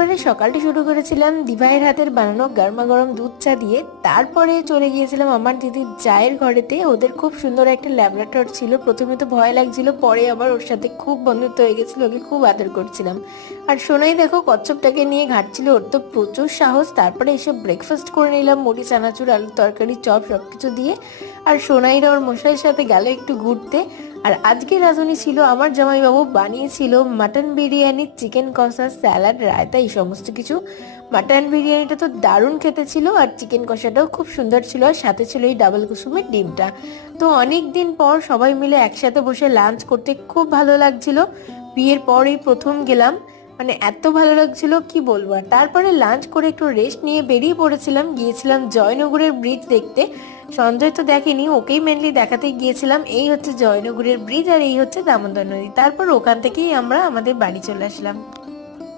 একেবারে সকালটা শুরু করেছিলাম দিভাইয়ের হাতের বানানো গরমা গরম দুধ চা দিয়ে। তারপরে চলে গিয়েছিলাম আমার দিদির জায়ের ঘরেতে। ওদের খুব সুন্দর একটা ল্যাবরেটর ছিল। প্রথমে তো ভয় লাগছিল, পরে আবার ওর সাথে খুব বন্ধুত্ব হয়ে গেছিল, ওকে খুব আদর করছিলাম। আর সোনাই দেখো কচ্ছপটাকে নিয়ে ঘাটছিল, ওর তো প্রচুর সাহস। তারপরে এসব ব্রেকফাস্ট করে নিলাম, মুড়ি চানাচুর আলুর তরকারি চপ সবকিছু দিয়ে। আর সোনাইরা ওর মশাইয়ের সাথে গেল একটু ঘুরতে। আর আজকে রাঁধুনি ছিল আমার জামাইবাবু, বানিয়েছিল মাটন বিরিয়ানি, চিকেন কষা, স্যালাড, রায়তা, এই সমস্ত কিছু। মাটন বিরিয়ানিটা তো দারুণ খেতে ছিল, আর চিকেন কষাটাও খুব সুন্দর ছিল, আর সাথে ছিল এই ডাবল কুসুমের ডিমটা। তো অনেক দিন পর সবাই মিলে একসাথে বসে লাঞ্চ করতে খুব ভালো লাগছিল। বিয়ের পরেই প্রথম গেলাম, মানে এত ভালো লাগছিল কি বলবো। আর তারপরে লাঞ্চ করে একটু রেস্ট নিয়ে বেরিয়ে পড়েছিলাম, গিয়েছিলাম জয়নগরের ব্রিজ দেখতে। সঞ্জয় তো দেখেনি, ওকেই মেনলি দেখাতে গিয়েছিলাম। এই হচ্ছে জয়নগরের ব্রিজ, আর এই হচ্ছে দামোদর নদী। তারপর ওখান থেকেই আমরা আমাদের বাড়ি চলে আসলাম।